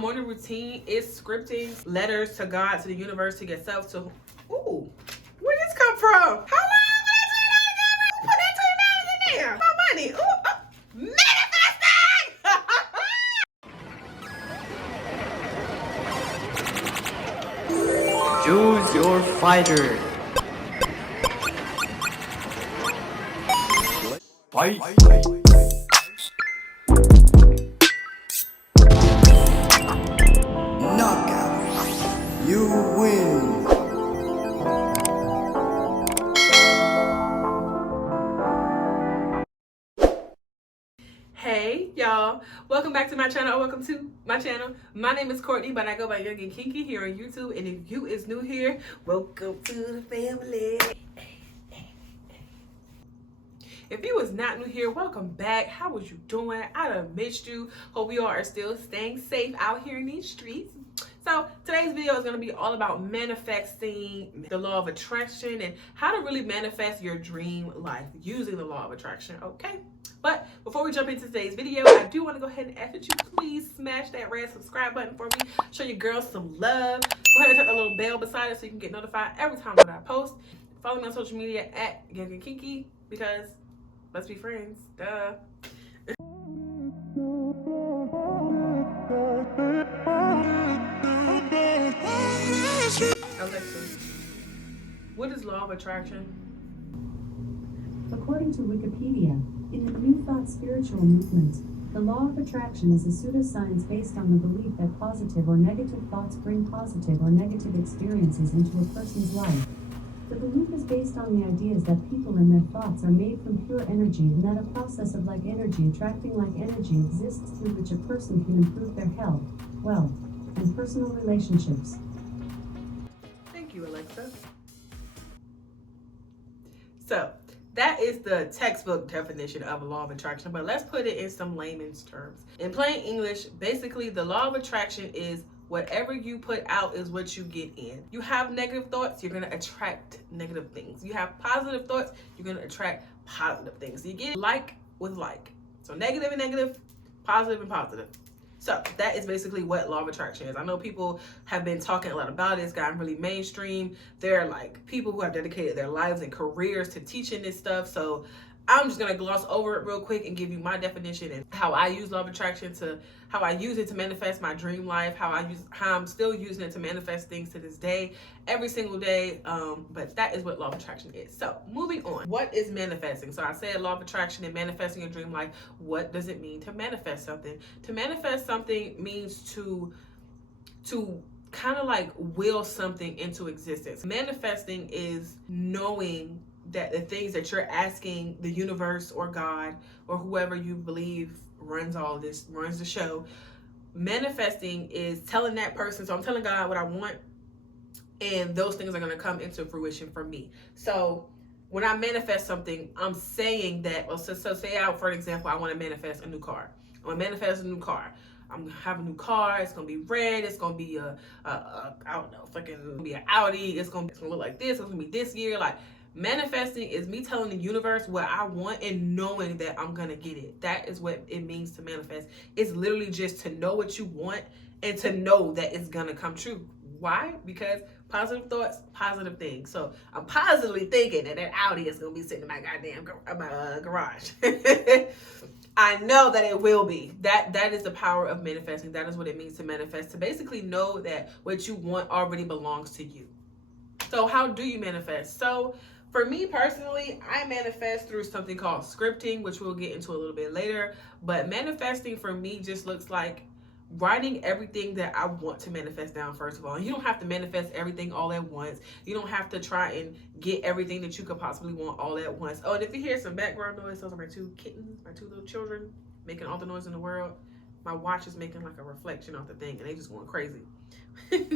morning routine is scripting letters to God, to the universe, to yourself, to... Ooh, where did this come from? How long put that $2 in there? My money. Ooh, manifesting! Choose your fighter. Fight. Knockout. You win. Hey y'all, welcome back to my channel, or welcome to my channel. My name is Courtney, but I go by Young and Kinky here on YouTube, and if you is new here, welcome to the family. If you was not new here, welcome back. How was you doing? I done missed you. Hope you all are still staying safe out here in these streets. So today's video is going to be all about manifesting the law of attraction and how to really manifest your dream life using the law of attraction, okay? But before we jump into today's video, I do want to go ahead and ask that you please smash that red subscribe button for me. Show your girls some love. Go ahead and tap the little bell beside it so you can get notified every time that I post. Follow me on social media at YoungandKinky because let's be friends. Duh. Alexa, what is law of attraction? According to Wikipedia, in the New Thought spiritual movement, the law of attraction is a pseudoscience based on the belief that positive or negative thoughts bring positive or negative experiences into a person's life. The belief is based on the ideas that people and their thoughts are made from pure energy, and that a process of like energy attracting like energy exists through which a person can improve their health, wealth, and personal relationships. Thank you, Alexa. So that is the textbook definition of a law of attraction, but let's put it in some layman's terms. In plain English, basically the law of attraction is whatever you put out is what you get in. You have negative thoughts, you're going to attract negative things. You have positive thoughts, you're going to attract positive things. You get like with like. So negative and negative, positive and positive. So that is basically what law of attraction is. I know people have been talking a lot about it. It's gotten really mainstream. There are like people who have dedicated their lives and careers to teaching this stuff. So I'm just going to gloss over it real quick and give you my definition and how I use law of attraction to how I use it to manifest my dream life, how I'm still using it to manifest things to this day, every single day. But that is what law of attraction is. So moving on, what is manifesting? So I said law of attraction and manifesting your dream life. What does it mean to manifest something? To manifest something means to kind of like will something into existence. Manifesting is knowing that the things that you're asking the universe or God or whoever you believe runs the show, manifesting is telling that person, so I'm telling God what I want and those things are going to come into fruition for me. So when I manifest something, I'm saying that, well, so say out for an example, I want to manifest a new car. I want to manifest a new car. I'm gonna have a new car. It's gonna be red. It's gonna be I don't know, fucking be an Audi. It's gonna look like this. It's gonna be this year. Like, manifesting is me telling the universe what I want and knowing that I'm gonna get it. That is what it means to manifest. It's literally just to know what you want and to know that it's gonna come true. Why? Because positive thoughts, positive things. So I'm positively thinking that Audi is gonna be sitting in my goddamn garage. I know that it will be. That is the power of manifesting. That is what it means to manifest. To basically know that what you want already belongs to you. So how do you manifest? So for me personally, I manifest through something called scripting, which we'll get into a little bit later. But manifesting for me just looks like writing everything that I want to manifest down, first of all. And you don't have to manifest everything all at once. You don't have to try and get everything that you could possibly want all at once. Oh, and if you hear some background noise, those are my two kittens, my two little children, making all the noise in the world. My watch is making like a reflection off the thing and they just going crazy.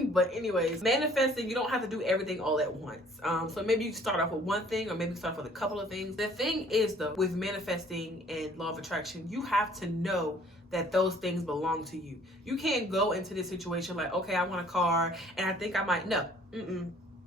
But anyways, manifesting, you don't have to do everything all at once. So maybe you start off with one thing, or maybe you start off with a couple of things. The thing is though, with manifesting and law of attraction, you have to know that those things belong to you. You can't go into this situation like, okay, I want a car and I think I might, no.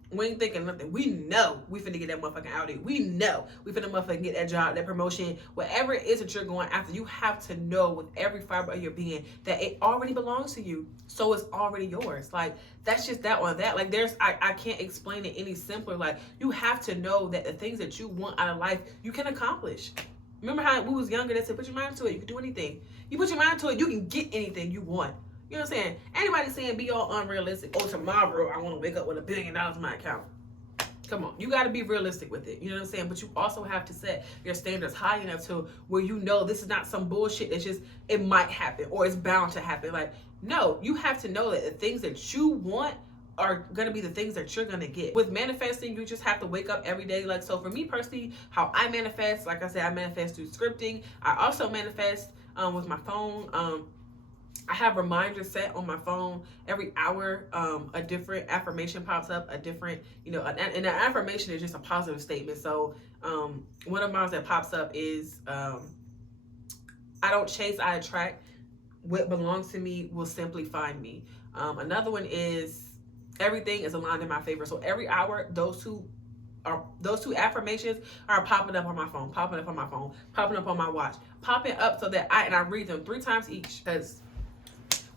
We ain't thinking nothing. We know we finna get that motherfucking Audi. We know we finna motherfucking get that job, that promotion, whatever it is that you're going after. You have to know with every fiber of your being that it already belongs to you. So it's already yours. Like, that's just that or that. Like, I can't explain it any simpler. Like, you have to know that the things that you want out of life, you can accomplish. Remember how we was younger, they said, put your mind to it, you can do anything. You put your mind to it, you can get anything you want. You know what I'm saying? Anybody saying be all unrealistic, oh, tomorrow I want to wake up with $1 billion in my account. Come on, you got to be realistic with it. You know what I'm saying? But you also have to set your standards high enough to where you know this is not some bullshit that's just, it might happen or it's bound to happen. Like, no, you have to know that the things that you want are going to be the things that you're going to get. With manifesting, you just have to wake up every day. Like, so for me personally, how I manifest, like I said, I manifest through scripting. I also manifest with my phone. I have reminders set on my phone every hour. A different affirmation pops up, a different, and an affirmation is just a positive statement. So one of mine that pops up is I don't chase, I attract. What belongs to me will simply find me. Another one is everything is aligned in my favor. So every hour, those two affirmations are popping up on my phone, popping up on my phone, popping up on my watch, popping up so that I read them 3 times each, because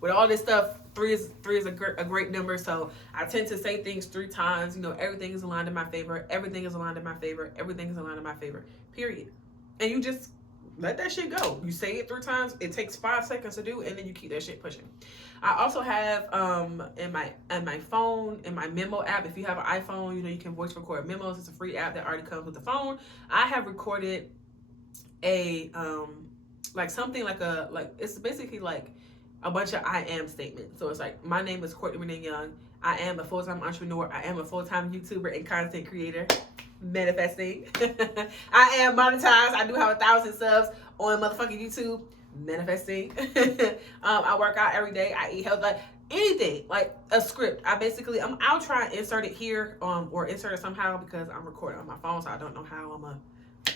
with all this stuff, 3 is a great number. So I tend to say things 3 times. Everything is aligned in my favor. Everything is aligned in my favor. Everything is aligned in my favor. Period. And you just let that shit go. You say it 3 times. It takes 5 seconds to do, and then you keep that shit pushing. I also have in my phone, in my memo app. If you have an iPhone, you can voice record memos. It's a free app that already comes with the phone. I have recorded a it's basically like a bunch of I am statements. So it's like, my name is Courtney Rena Young. I am a full-time entrepreneur. I am a full-time YouTuber and content creator. Manifesting. I am monetized. I do have 1,000 subs on motherfucking YouTube. Manifesting. I work out every day. I eat healthy. Like anything, like a script. I'll try and insert it here or insert it somehow because I'm recording on my phone, so I don't know how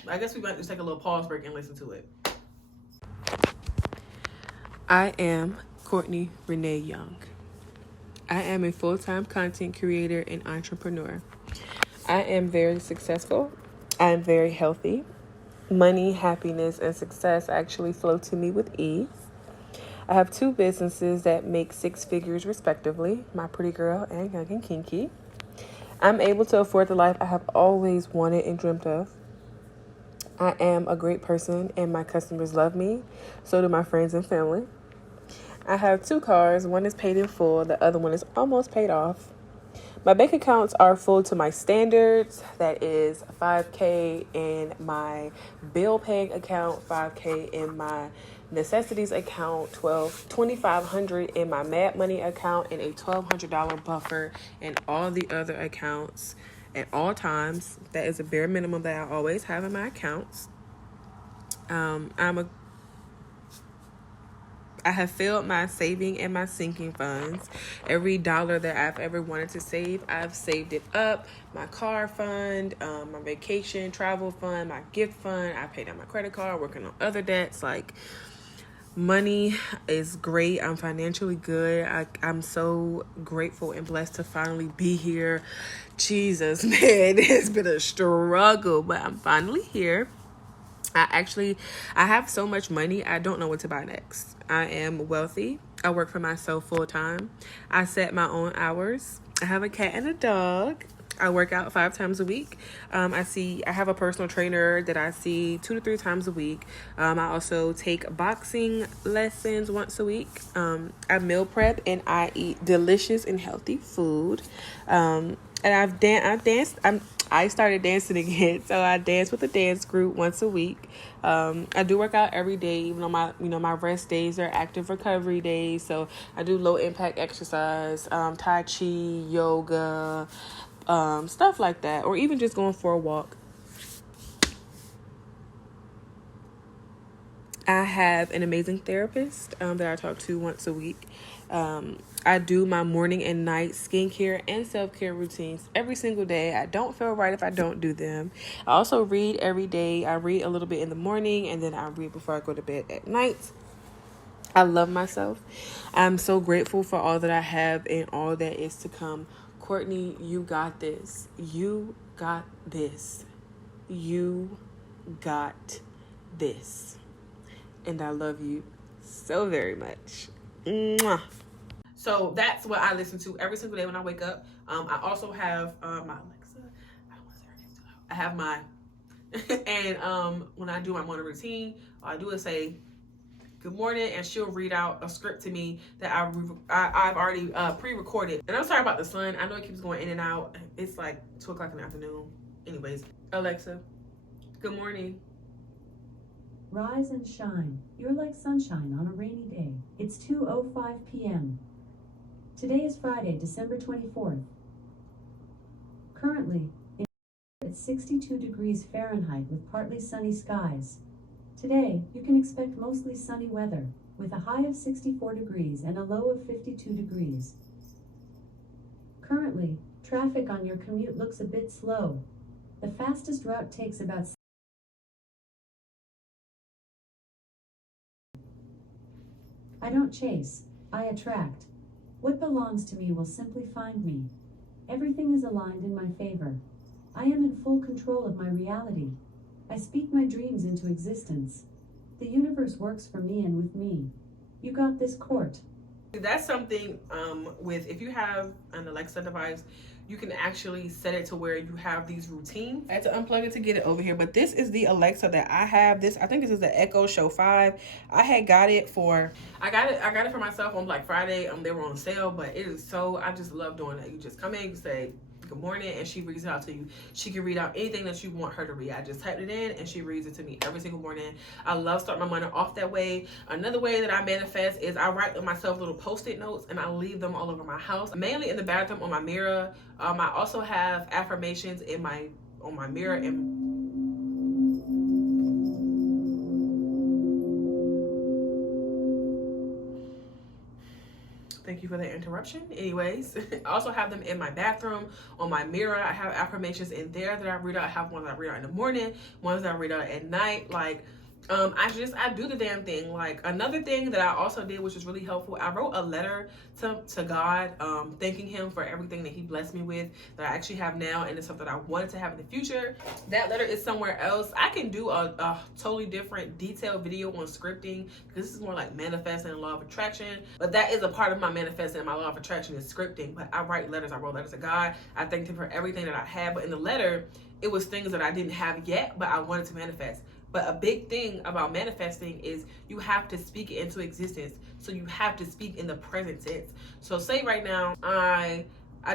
I guess we might just take a little pause break and listen to it. I am Courtney Rena Young. I am a full-time content creator and entrepreneur. I am very successful. I am very healthy. Money, happiness, and success actually flow to me with ease. I have 2 businesses that make 6 figures respectively, My Pretty Girl and YoungandKinky. I'm able to afford the life I have always wanted and dreamt of. I am a great person and my customers love me. So do my friends and family. I have 2 cars. One is paid in full. The other one is almost paid off. My bank accounts are full to my standards. That is $5,000 in my bill paying account, $5,000 in my necessities account, $2,500 in my Mad Money account, and a $1,200 buffer in all the other accounts at all times. That is a bare minimum that I always have in my accounts. I have filled my saving and my sinking funds. Every dollar that I've ever wanted to save, I've saved it up. My car fund, my vacation, travel fund, my gift fund. I paid out my credit card, working on other debts. Like, money is great. I'm financially good. I'm so grateful and blessed to finally be here. Jesus, man, it's been a struggle, but I'm finally here. I have so much money, I don't know what to buy next. I am wealthy. I work for myself full time. I set my own hours. I have a cat and a dog. I work out 5 times a week. I have a personal trainer that I see 2 to 3 times a week. I also take boxing lessons once a week. I meal prep and I eat delicious and healthy food. And I started dancing again, so I dance with a dance group once a week. I do work out every day, even on my rest days are active recovery days. So I do low impact exercise, Tai Chi, yoga, stuff like that, or even just going for a walk. I have an amazing therapist that I talk to once a week. I do my morning and night skincare and self-care routines every single day. I don't feel right if I don't do them. I also read every day. I read a little bit in the morning, and then I read before I go to bed at night. I love myself. I'm so grateful for all that I have and all that is to come. Courtney, you got this. You got this. You got this. And I love you so very much. Mwah. So that's what I listen to every single day when I wake up. I also have my Alexa. I don't want to say her name too loud. I have my and when I do my morning routine, all I do is say good morning, and she'll read out a script to me that I've already pre-recorded. And I'm sorry about the sun. I know it keeps going in and out. It's like 2 o'clock in the afternoon. Anyways, Alexa, good morning. Rise and shine. You're like sunshine on a rainy day. It's 2:05 p.m. Today is Friday, December 24th. Currently, it's 62 degrees Fahrenheit with partly sunny skies. Today, you can expect mostly sunny weather, with a high of 64 degrees and a low of 52 degrees. Currently, traffic on your commute looks a bit slow. The fastest route takes about I don't chase, I attract. What belongs to me will simply find me. Everything is aligned in my favor. I am in full control of my reality. I speak my dreams into existence. The universe works for me and with me. You got this, Court. That's something with, if you have an Alexa device, you can actually set it to where you have these routines. I had to unplug it to get it over here, but this is the Alexa that I have. This, I think this is the Echo Show 5. I had got it for, I got it for myself on Black Friday. They were on sale, but it is so, I just love doing that. You just come in, you say good morning, and she reads it out to you. She can read out anything that you want her to read. I just typed it in and she reads it to me every single morning. I love starting my morning off that way. Another way that I manifest is I write myself little post-it notes and I leave them all over my house, mainly in the bathroom on my mirror. I also have affirmations on my mirror and thank you for the interruption. Anyways, I also have them in my bathroom, on my mirror. I have affirmations in there that I read out. I have ones I read out in the morning, ones that I read out at night. Like, I do the damn thing. Like, another thing that I also did, which was really helpful, I wrote a letter to God, thanking him for everything that he blessed me with, that I actually have now, and the stuff that I wanted to have in the future. That letter is somewhere else. I can do a totally different detailed video on scripting, because this is more like manifesting and law of attraction, but that is a part of my manifesting and my law of attraction is scripting. But I write letters. I wrote letters to God. I thanked him for everything that I had, but in the letter, it was things that I didn't have yet, but I wanted to manifest. But a big thing about manifesting is you have to speak it into existence. So you have to speak in the present tense. So say right now, I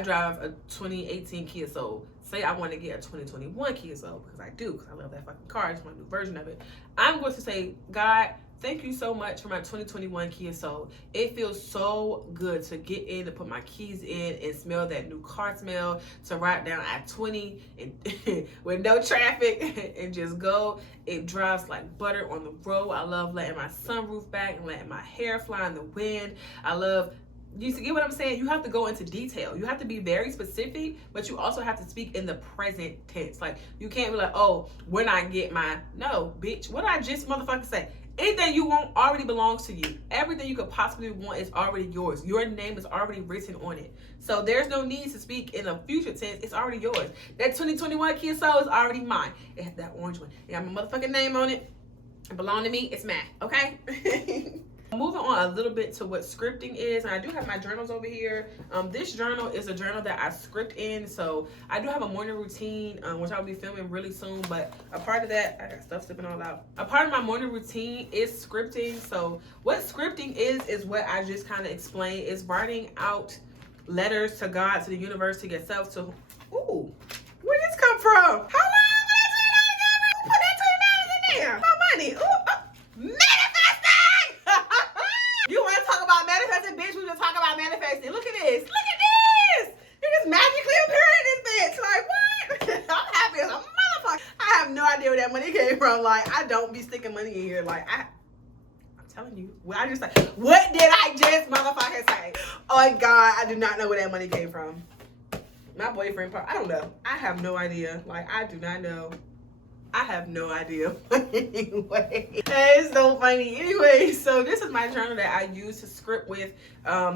drive a 2018 Kia Soul. Say I want to get a 2021 Kia Soul, because I do, because I love that fucking car. I just want a new version of it. I'm going to say, God, thank you so much for my 2021 Kia Soul. It feels so good to get in, to put my keys in and smell that new car smell, to ride down I-20 and with no traffic and just go. It drives like butter on the road. I love letting my sunroof back and letting my hair fly in the wind. I love, you get what I'm saying? You have to go into detail. You have to be very specific, but you also have to speak in the present tense. Like, you can't be like, oh, when I get my, no, bitch, what did I just motherfucking say? Anything you want already belongs to you. Everything you could possibly want is already yours. Your name is already written on it. So there's no need to speak in the future tense. It's already yours. That 2021 Kia Soul is already mine. It has that orange one. It got my motherfucking name on it. It belongs to me. It's mine. Okay? Moving on a little bit to what scripting is, and I do have my journals over here. This journal is a journal that I script in, so I do have a morning routine, which I'll be filming really soon, but a part of that, I got stuff slipping all out. A part of my morning routine is scripting. So what scripting is what I just kind of explained, is writing out letters to God, to the universe, to yourself, to, ooh, where did this come from? How long? Put that $2 in there. My money. Ooh, manifesting! You want to talk about manifesting, bitch? We just talk about manifesting. Look at this. Look at this. You just magically appearing in this bitch. Like, what? I'm happy as a motherfucker. I have no idea where that money came from. Like, I don't be sticking money in here. Like, I'm telling you. Well, I just like, what did I just motherfucking say? Oh my God, I do not know where that money came from. My boyfriend, I don't know. I have no idea. Like, I do not know. I have no idea. Anyway, it's so funny. Anyway, so this is my journal that I use to script with.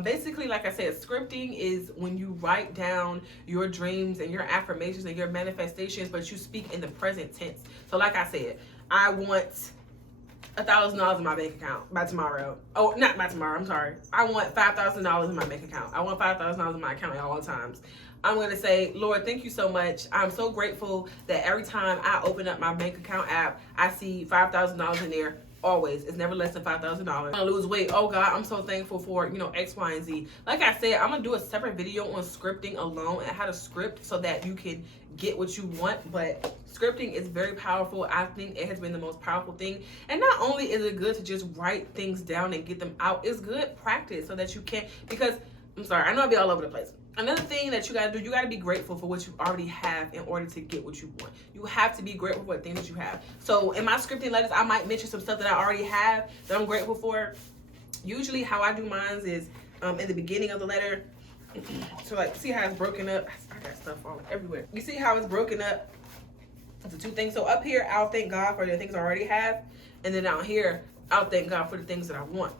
Basically, like I said, scripting is when you write down your dreams and your affirmations and your manifestations, but you speak in the present tense. So like I said, I want $1,000 in my bank account by tomorrow. Oh, not by tomorrow, I'm sorry. I want $5,000 in my bank account. I want $5,000 in my account at all times. I'm going to say, Lord, thank you so much. I'm so grateful that every time I open up my bank account app, I see $5,000 in there. Always. It's never less than $5,000. I'm gonna lose weight. Oh God, I'm so thankful for, X, Y, and Z. Like I said, I'm gonna do a separate video on scripting alone and how to script so that you can get what you want. But scripting is very powerful. I think it has been the most powerful thing. And not only is it good to just write things down and get them out, it's good practice so that you can, because I'm sorry, I know I'll be all over the place. Another thing that you gotta do, you gotta be grateful for what you already have in order to get what you want. You have to be grateful for the things that you have. So in my scripting letters, I might mention some stuff that I already have that I'm grateful for. Usually how I do mine is in the beginning of the letter. So like, see how it's broken up? I got stuff falling everywhere. You see how it's broken up into two things? So up here, I'll thank God for the things I already have. And then down here, I'll thank God for the things that I want.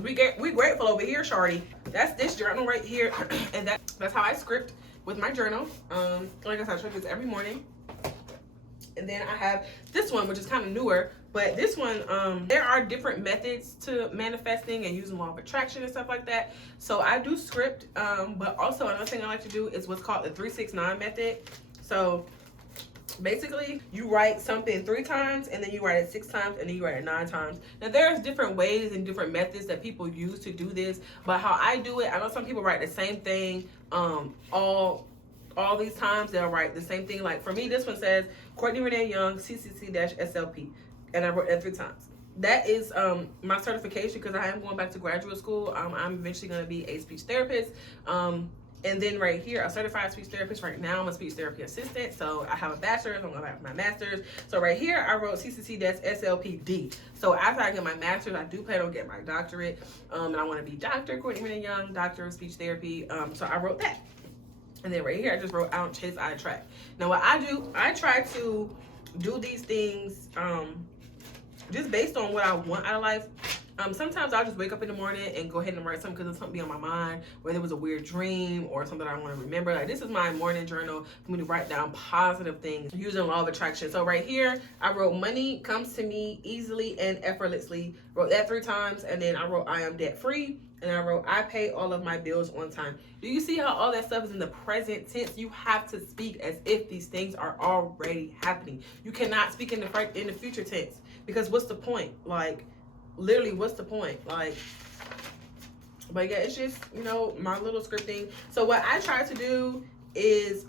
We grateful over here, shorty. That's this journal right here, and that's how I script with my journal. Like I said, I try this every morning. And then I have this one, which is kind of newer, but this one, there are different methods to manifesting and using law of attraction and stuff like that. So I do script, but also another thing I like to do is what's called the 369 method. So basically, you write something 3 times, and then you write it 6 times, and then you write it 9 times. Now, there's different ways and different methods that people use to do this, but how I do it, I know some people write the same thing all these times. They'll write the same thing. Like for me, this one says, Courtney Rena Young, CCC-SLP, and I wrote that 3 times. That is my certification because I am going back to graduate school. I'm eventually going to be a speech therapist. And then right here, a certified speech therapist. Right now, I'm a speech therapy assistant. So I have a bachelor's. I'm going back for my master's. So right here, I wrote CCC-SLPD. So after I get my master's, I do plan on getting my doctorate. And I want to be Dr. Courtney Rena Young, Doctor of Speech Therapy. So I wrote that. And then right here, I just wrote, I don't chase, I attract. Now what I do, I try to do these things just based on what I want out of life. Sometimes I'll just wake up in the morning and go ahead and write something because there's something on my mind, whether it was a weird dream or something I want to remember. Like this is my morning journal for me to write down positive things using law of attraction. So right here, I wrote money comes to me easily and effortlessly. Wrote that 3 times, and then I wrote I am debt free, and I wrote I pay all of my bills on time. Do you see how all that stuff is in the present tense? You have to speak as if these things are already happening. You cannot speak in the future tense because what's the point? Like, literally, what's the point? Like, but yeah, it's just, my little scripting. So what I try to do is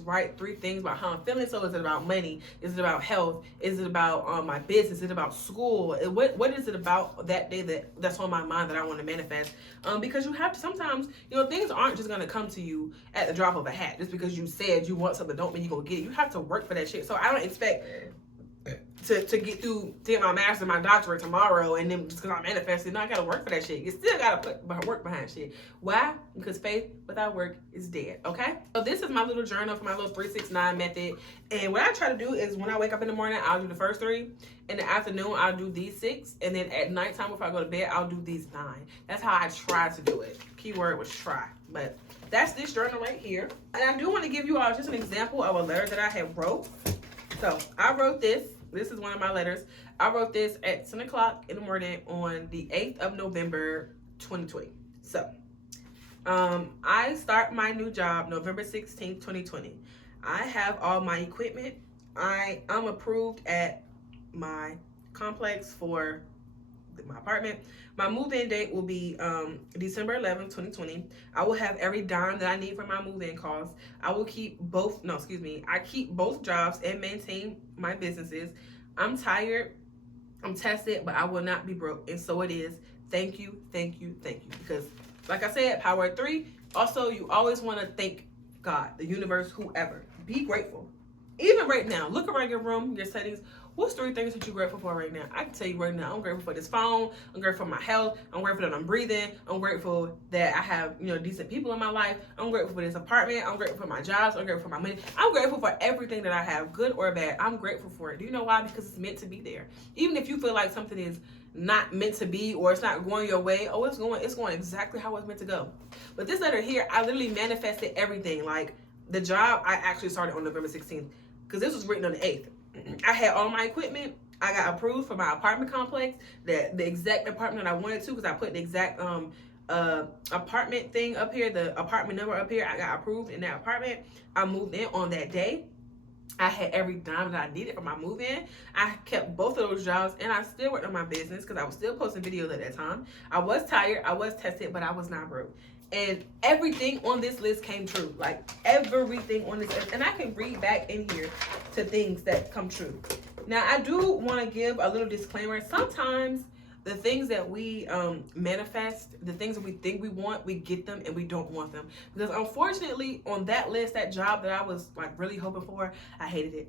write 3 things about how I'm feeling. So is it about money? Is it about health? Is it about my business? Is it about school? What is it about that day that's on my mind that I want to manifest? Because you have to sometimes, things aren't just gonna come to you at the drop of a hat. Just because you said you want something don't mean you're gonna get it. You have to work for that shit. So I don't expect to get my master's and my doctorate tomorrow, and then just because I manifested, no, I gotta work for that shit. You still gotta put work behind shit. Why? Because faith without work is dead. Okay. So this is my little journal for my little 369 method. And what I try to do is when I wake up in the morning, I'll do the first 3. In the afternoon, I'll do these 6, and then at nighttime before I go to bed, I'll do these 9. That's how I try to do it. Keyword was try, but that's this journal right here. And I do want to give you all just an example of a letter that I have wrote. So I wrote this. This is one of my letters. I wrote this at 10 o'clock in the morning on the 8th of November, 2020. So, I start my new job November 16th, 2020. I have all my equipment. I'm approved at my complex for my apartment. My move-in date will be December 11th, 2020. I will have every dime that I need for my move-in costs. I keep both jobs and maintain my businesses. I'm tired, I'm tested, but I will not be broke, and so it is. Thank you, thank you, thank you. Because like I said, power 3, also you always want to thank God, the universe, whoever. Be grateful. Even right now, look around your room, your settings. What's 3 things that you're grateful for right now? I can tell you right now, I'm grateful for this phone. I'm grateful for my health. I'm grateful that I'm breathing. I'm grateful that I have, decent people in my life. I'm grateful for this apartment. I'm grateful for my jobs. I'm grateful for my money. I'm grateful for everything that I have, good or bad. I'm grateful for it. Do you know why? Because it's meant to be there. Even if you feel like something is not meant to be or it's not going your way, it's going exactly how it's meant to go. But this letter here, I literally manifested everything. Like the job, I actually started on November 16th because this was written on the 8th. I had all my equipment. I got approved for my apartment complex, the exact apartment that I wanted to, because I put the exact apartment thing up here, the apartment number up here. I got approved in that apartment. I moved in on that day. I had every dime that I needed for my move-in. I kept both of those jobs, and I still worked on my business because I was still posting videos at that time. I was tired, I was tested, but I was not broke. And everything on this list came true. Like everything on this list. And I can read back in here to things that come true. Now, I do want to give a little disclaimer. Sometimes the things that we manifest, the things that we think we want, we get them and we don't want them. Because unfortunately, on that list, that job that I was like really hoping for, I hated it.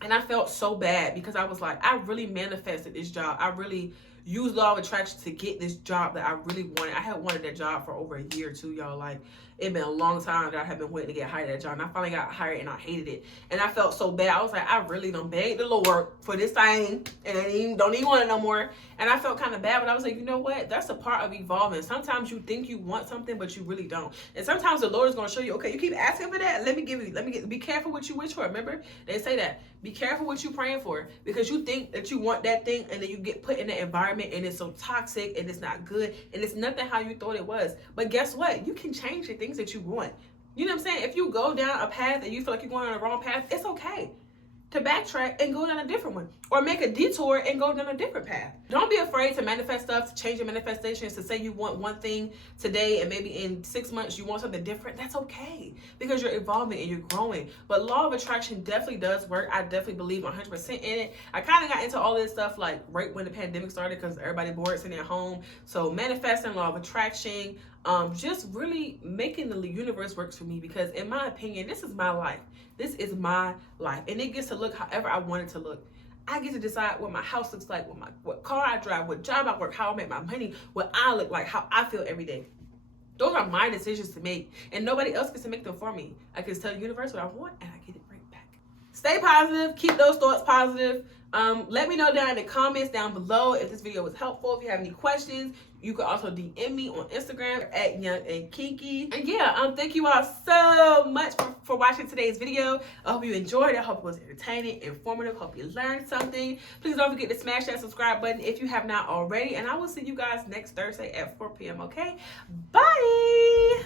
And I felt so bad because I was like, I really manifested this job. I really used law of attraction to get this job that I really wanted. I had wanted that job for over a year or two, y'all. Like, it's been a long time that I have been waiting to get hired at that job. And I finally got hired and I hated it. And I felt so bad. I was like, I really done begged the Lord for this thing and I don't even want it no more. And I felt kind of bad, but I was like, you know what? That's a part of evolving. Sometimes you think you want something, but you really don't. And sometimes the Lord is going to show you, okay, you keep asking for that. Be careful what you wish for. Remember, they say that. Be careful what you praying for, because you think that you want that thing and then you get put in that environment and it's so toxic and it's not good and it's nothing how you thought it was. But guess what? You can change the things that you want. You know what I'm saying? If you go down a path and you feel like you're going on the wrong path, it's okay to backtrack and go down a different one, or make a detour and go down a different path. Don't be afraid to manifest stuff, to change your manifestations, to say you want one thing today and maybe in 6 months you want something different. That's okay, because you're evolving and you're growing. But law of attraction definitely does work. I definitely believe 100% in it. I kind of got into all this stuff like right when the pandemic started because everybody bored sitting at home. So manifesting, law of attraction, just really making the universe works for me, because in my opinion, this is my life. This is my life, and it gets to look however I want it to look. I get to decide what my house looks like, what car I drive, what job I work, how I make my money, what I look like, how I feel every day. Those are my decisions to make, and nobody else gets to make them for me. I can tell the universe what I want, and I get it right back. Stay positive. Keep those thoughts positive. Let me know down in the comments down below if this video was helpful. If you have any questions, you can also DM me on Instagram at YoungandKinky. And yeah, thank you all so much for watching today's video. I hope you enjoyed it. I hope it was entertaining, informative. Hope you learned something. Please don't forget to smash that subscribe button if you have not already. And I will see you guys next Thursday at 4 p.m. Okay? Bye!